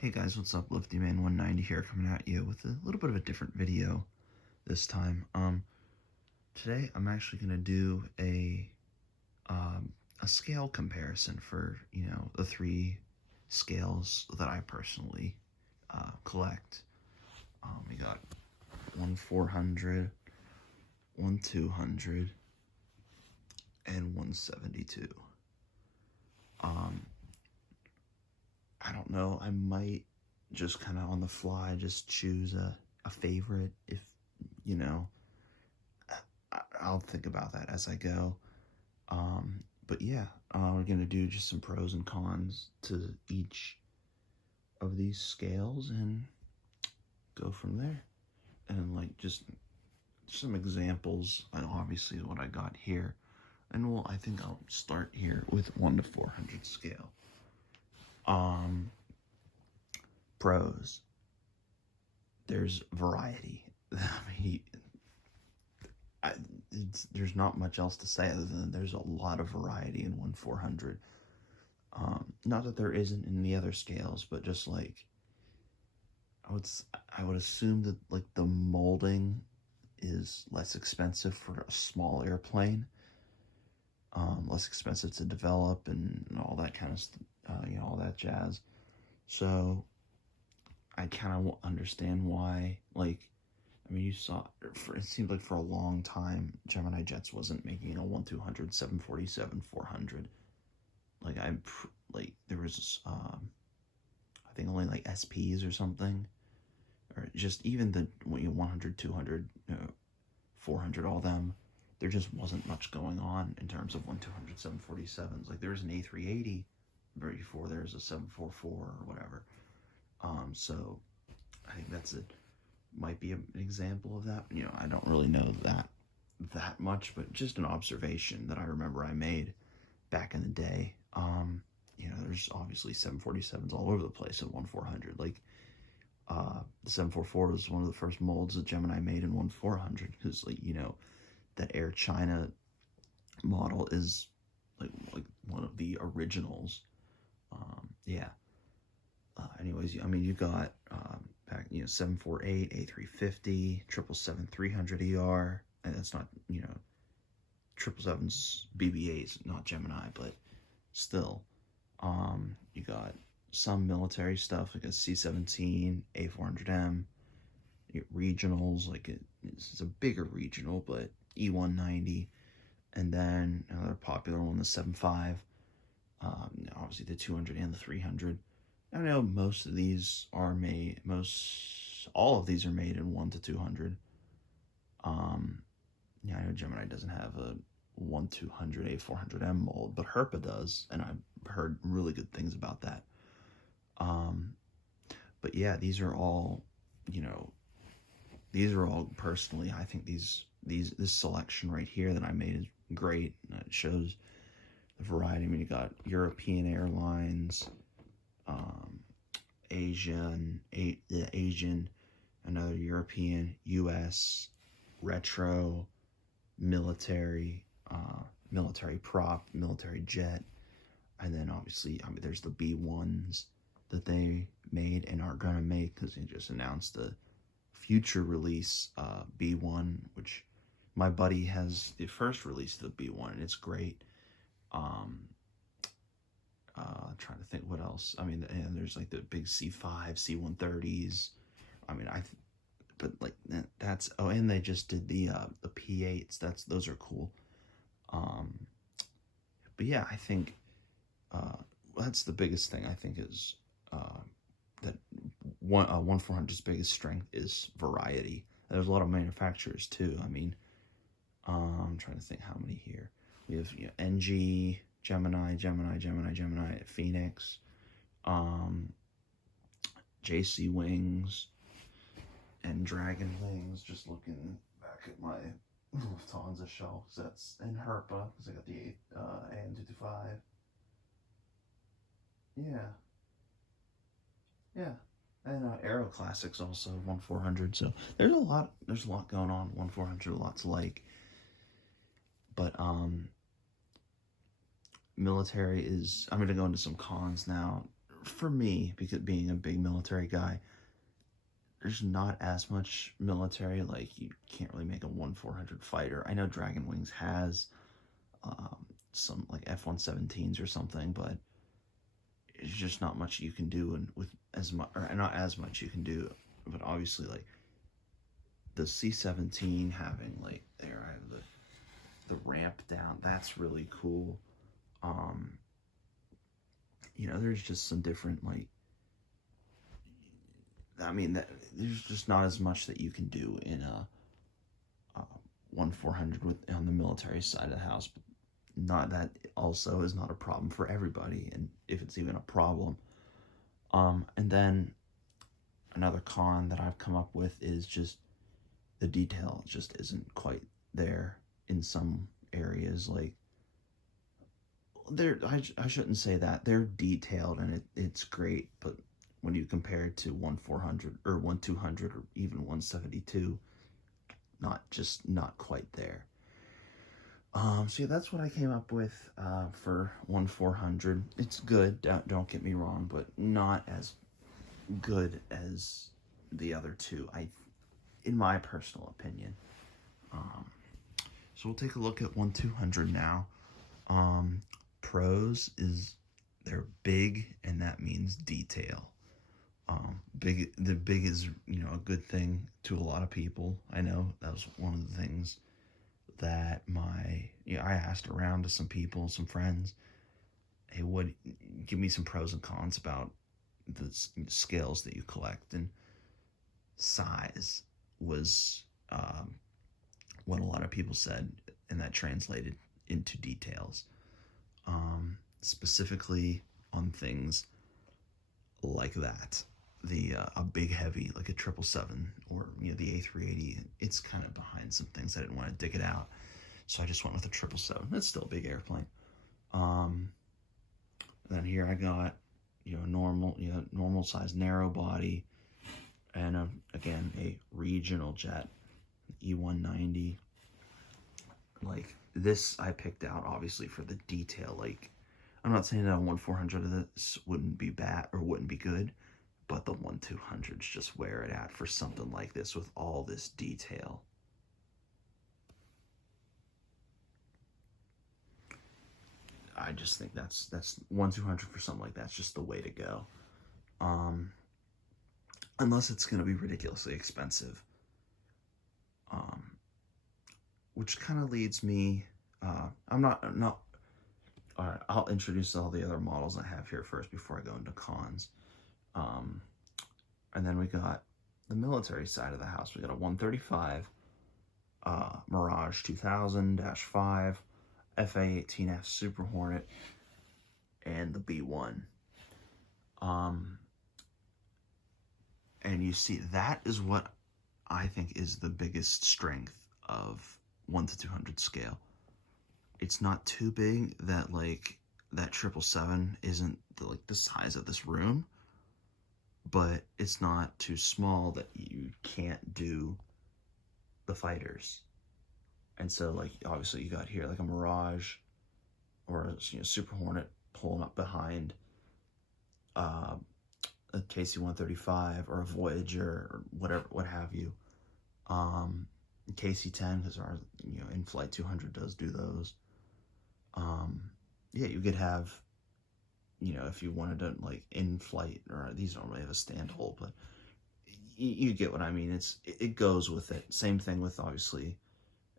Hey guys, what's up? LiftyMan190 here, coming at you with a little bit of a different video this time. Today I'm actually gonna do a scale comparison for the three scales that I personally collect. We got 1/400, 1/200, and 1/72. I don't know, I might just kind of on the fly just choose a favorite if, you know, I'll think about that as I go. But yeah, we're going to do just some pros and cons to each of these scales and go from there. And like just some examples, and obviously what I got here. And I think I'll start here with 1/400 scale. Pros. There's variety. I mean, there's not much else to say other than there's a lot of variety in 1/400. Not that there isn't in the other scales, but just like I would assume that like the molding is less expensive for a small airplane, less expensive to develop and all that kind of all that jazz. So I kind of understand why, like, I mean, you saw, it seemed like for a long time, Gemini Jets wasn't making a 1/200, 747, 400. Like, like, there was, I think only like SPs or something, or just even the 100, 200, 400, all them, there just wasn't much going on in terms of 1/200, 747s. Like, there was an A380 before there was a 744 or whatever. So I think might be an example of that. I don't really know that much, but just an observation that I remember I made back in the day. There's obviously 747s all over the place at 1/400. Like, the 744 was one of the first molds that Gemini made in 1/400, because that Air China model is like one of the originals. Yeah. Anyways, I mean, you got back 748, A350, 777-300ER, and that's not 777's BB-8's not Gemini, but still. You got some military stuff like a C-17, A400M, regionals, like it's a bigger regional, but E190, and then another popular one, the 75, obviously the 200 and the 300. I know most of these are made, all of these are made in 1/200. Yeah, I know Gemini doesn't have a 1/200 A400M mold, but Herpa does, and I've heard really good things about that. But yeah, these are all personally, I think this selection right here that I made is great. It shows the variety. I mean, you got European Airlines, Asian, another European, US, retro, military, military prop, military jet, and then obviously, I mean, there's the B1s that they made and are gonna make, because they just announced the future release B1, which my buddy has the first release of the B1, and it's great. Trying to think what else. I mean, and there's like the big C5, C130s. I mean, but like that's, oh, and they just did the P8s. Those are cool. But yeah, I think that's the biggest thing. I think is that 1/400's biggest strength is variety. There's a lot of manufacturers too. I mean, I'm trying to think how many here. We have NG, Gemini, Phoenix, JC Wings, and Dragon Wings. Just looking back at my Lufthansa shelf, that's in Herpa, because I got the AM225. Yeah, and Aero Classics also 1/400. So there's a lot going on. 1/400, a lot to like, but military is, I'm going to go into some cons now for me, because being a big military guy, there's not as much military. Like, you can't really make a 1-400 fighter. I know Dragon Wings has some like F-117s or something, but it's just not much you can do, and with as much, or not as much you can do. But obviously, like the C-17 having, like, there I have the ramp down. That's really cool. Um, there's just some different, like, I mean, there's just not as much that you can do in a 1-400 with on the military side of the house. But not that also is not a problem for everybody, and if it's even a problem. And then another con that I've come up with is just the detail just isn't quite there in some areas. Like, I shouldn't say that. They're detailed and it's great, but when you compare it to 1-400 or 1-200 or even 172, not quite there. So yeah, that's what I came up with for 1-400. It's good, don't get me wrong, but not as good as the other two, in my personal opinion. So we'll take a look at 1-200 now. Pros is they're big, and that means detail. The big is, a good thing to a lot of people. I know that was one of the things that I asked around to some people, some friends, hey, give me some pros and cons about the scales that you collect. And size was what a lot of people said, and that translated into details. Specifically on things like that. A big heavy, like a 777 or the A380, it's kind of behind some things. I didn't want to dig it out, so I just went with a 777. That's still a big airplane. Then here I got normal size narrow body, and again a regional jet, E190. Like, this I picked out obviously for the detail. Like, I'm not saying that a 1-400 of this wouldn't be bad or wouldn't be good, but the 1-200s just wear it out for something like this with all this detail. I just think that's 1-200 for something like that's just the way to go. Unless it's going to be ridiculously expensive. Which kind of leads me, I'm not, all right, I'll introduce all the other models I have here first before I go into cons. And then we got the military side of the house. We got a 135, Mirage 2000-5, FA-18F Super Hornet, and the B1. And you see, that is what I think is the biggest strength of 1-200 scale. It's not too big that, like, that 777 isn't the size of this room, but it's not too small that you can't do the fighters. And so, like, obviously you got here like a Mirage or a Super Hornet pulling up behind a KC-135 or a Voyager or whatever, what have you. KC-10, because our in-flight 200 does do those. Yeah, you could have, if you wanted to, like, in-flight, or these don't really have a stand hold, but you get what I mean. It goes with it. Same thing with obviously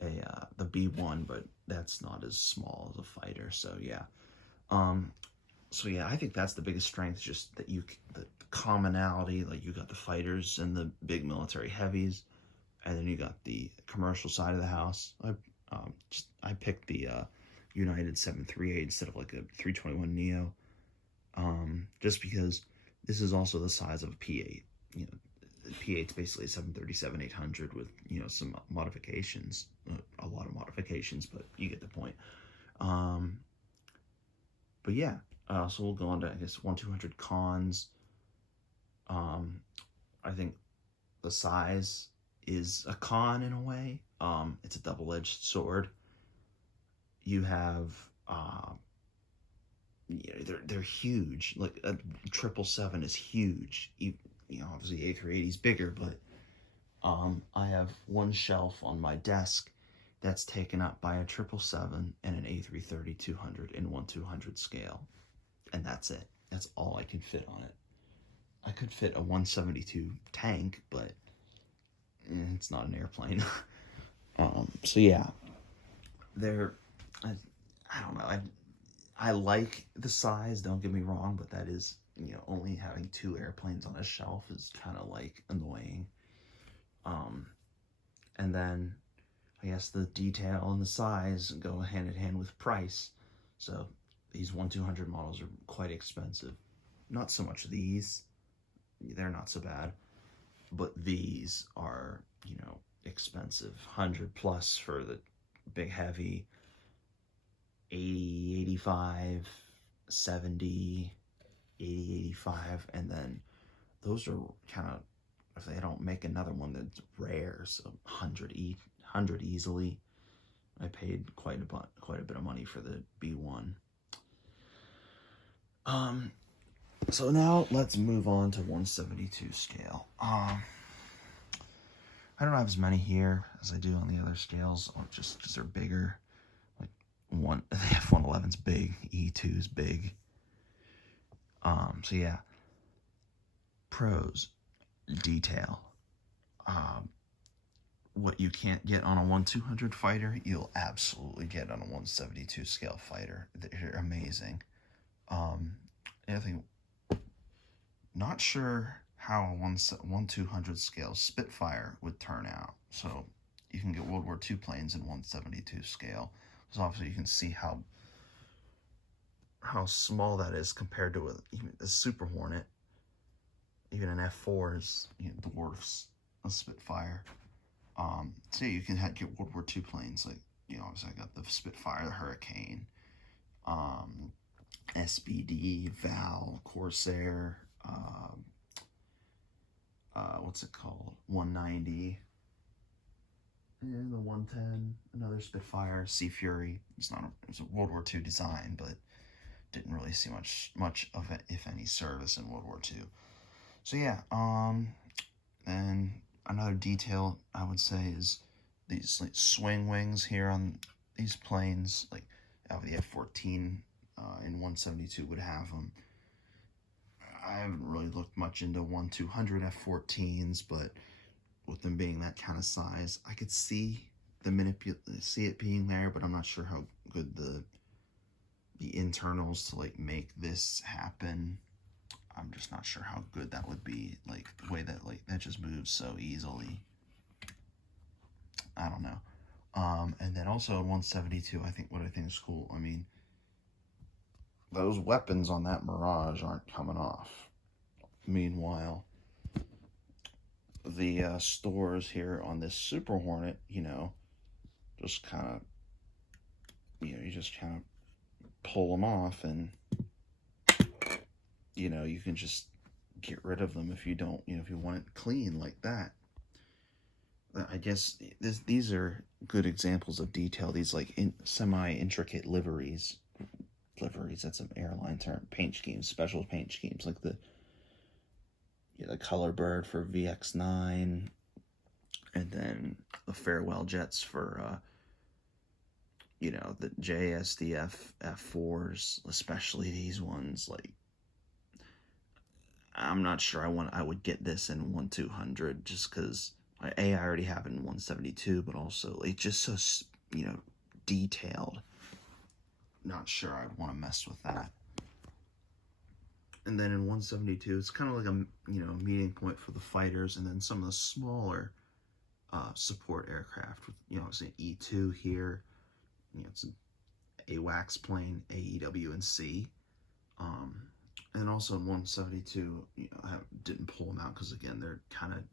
the B1, but that's not as small as a fighter. So yeah. So yeah, I think that's the biggest strength, just that the commonality. Like, you got the fighters and the big military heavies, and then you got the commercial side of the house. I picked the United 738 instead of like a 321 Neo, just because this is also the size of a P8. The P8's basically a 737-800 with some modifications, a lot of modifications, but you get the point. But yeah, so we'll go on to, I guess, 1-200 cons. I think the size is a con in a way. It's a double-edged sword. You have they're huge. Like a 777 is huge. Obviously A380 is bigger, but I have one shelf on my desk that's taken up by a 777 and an A330-200 in 1/200 scale, and that's it. That's all I can fit on it. I could fit a 172 tank, but it's not an airplane. So yeah, they're I don't know. I like the size. Don't get me wrong, but that is only having two airplanes on a shelf is kind of like annoying. And then I guess the detail and the size go hand in hand with price. So these 1/200 models are quite expensive. Not so much these; they're not so bad, but these are expensive. 100 plus for the big heavy. 80, 85, 70, 80, 85, and then those are kind of, if they don't make another one, that's rare. So 100 easily. I paid quite a bit of money for the B1. So now let's move on to 172 scale. I don't have as many here as I do on the other scales, just because they're bigger. Like the F-111's big, E2's big. So yeah. Pros, detail. What you can't get on a 1/200 fighter, you'll absolutely get on a 172 scale fighter. They're amazing. I think, not sure how a 1/200 scale Spitfire would turn out. So you can get World War II planes in 172 scale. So obviously you can see how small that is compared to even a Super Hornet. Even an F4 is dwarfs a Spitfire. So yeah, you can get World War II planes like obviously I got the Spitfire, the Hurricane, SBD, Val, Corsair, what's it called? 190, and the 110, another Spitfire, Sea Fury. It was a World War II design, but didn't really see much of it, if any, service in World War II. So yeah, and another detail I would say is these like swing wings here on these planes, like the F-14 in 172 would have them. I haven't really looked much into 1/200 F-14s, but with them being that kind of size, I could see it being there, but I'm not sure how good the internals to like make this happen. I'm just not sure how good that would be, like the way that that just moves so easily. I don't know. And then also in 172, what I think is cool, I mean, those weapons on that Mirage aren't coming off. Meanwhile, the stores here on this Super Hornet, just kind of, you just kind of pull them off, and you can just get rid of them if you don't, if you want it clean like that. I guess these are good examples of detail. These like semi-intricate liveries, that's an airline term, paint schemes, special paint schemes, like the color bird for VX9, and then the farewell jets for the JSDF F4s, especially these ones. Like, I'm not sure I would get this in 1/200, just because I already have it in 172, but also it's just so detailed. Not sure I'd want to mess with that. And then in 172, it's kind of like a meeting point for the fighters, and then some of the smaller support aircraft. With it's an E2 here. It's an AWACS plane, AEW and C. And also in 172, I didn't pull them out because again they're kind of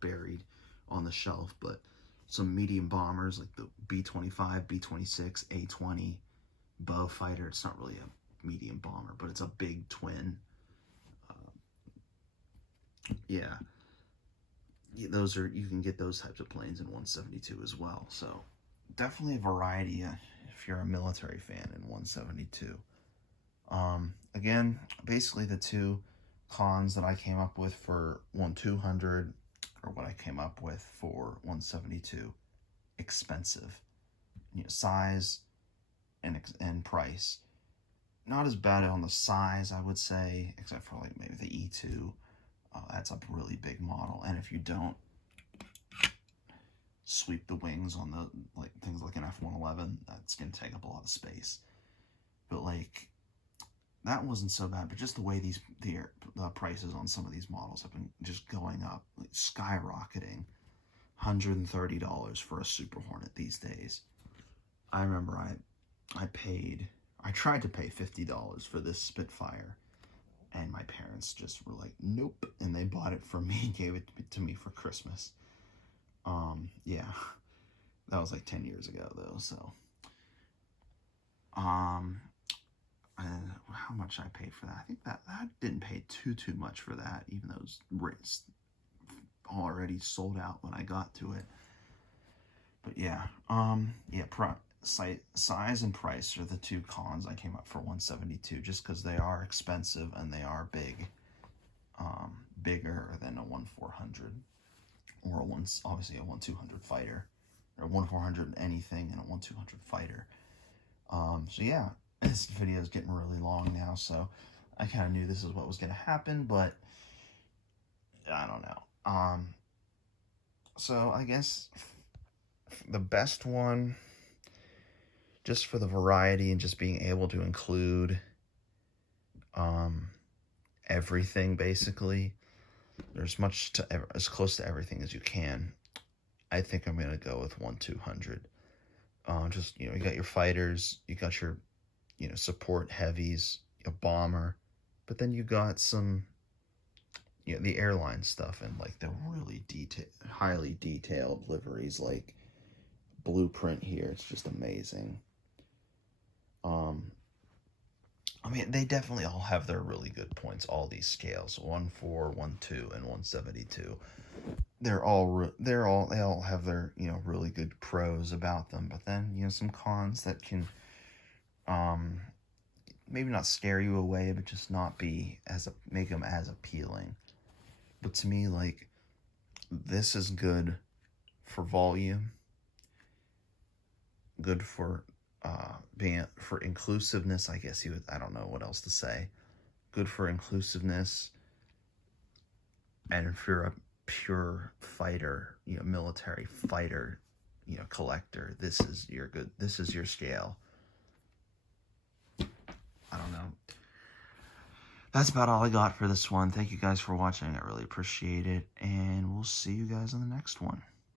buried on the shelf. But some medium bombers like the B-25, B-26, A-20, Bow fighter. It's not really a medium bomber, but it's a big twin. Those are, you can get those types of planes in 172 as well. So definitely a variety if you're a military fan in 172. Again, basically the two cons that I came up with for 1/200, or what I came up with for 172, expensive. Size and price. Not as bad on the size, I would say, except for like maybe the E2. That's a really big model, and if you don't sweep the wings on the things like an F-111, that's gonna take up a lot of space. But like that wasn't so bad. But just the way the prices on some of these models have been just going up, like skyrocketing. $130 for a Super Hornet these days. I remember I tried to pay $50 for this Spitfire, and my parents just were like, nope, and they bought it for me and gave it to me for Christmas. Yeah, that was like 10 years ago though, so. And how much I paid for that? I think that didn't pay too much for that, even though it was already sold out when I got to it. But yeah, size and price are the two cons I came up for 172, just because they are expensive and they are big, bigger than a 1/400 or obviously a 1/200 fighter, or 1/400 anything and a 1/200 fighter. So yeah, this video is getting really long now, so I kind of knew this is what was going to happen, but I don't know. So I guess the best one, just for the variety and just being able to include everything, basically, there's as close to everything as you can. I think I'm going to go with 1/200. Just, you got your fighters, you got your, support heavies, a bomber, but then you got some, the airline stuff and like the really highly detailed liveries, like Blueprint here. It's just amazing. I mean, they definitely all have their really good points. All these scales, 1/4, 1/2, and 172. They all have their really good pros about them. But then some cons that can maybe not scare you away, but just not make them as appealing. But to me, like, this is good for volume, good for for inclusiveness, I guess I don't know what else to say. Good for inclusiveness, and if you're a pure fighter, military fighter, collector, this is your scale. I don't know. That's about all I got for this one. Thank you guys for watching. I really appreciate it, and we'll see you guys in the next one.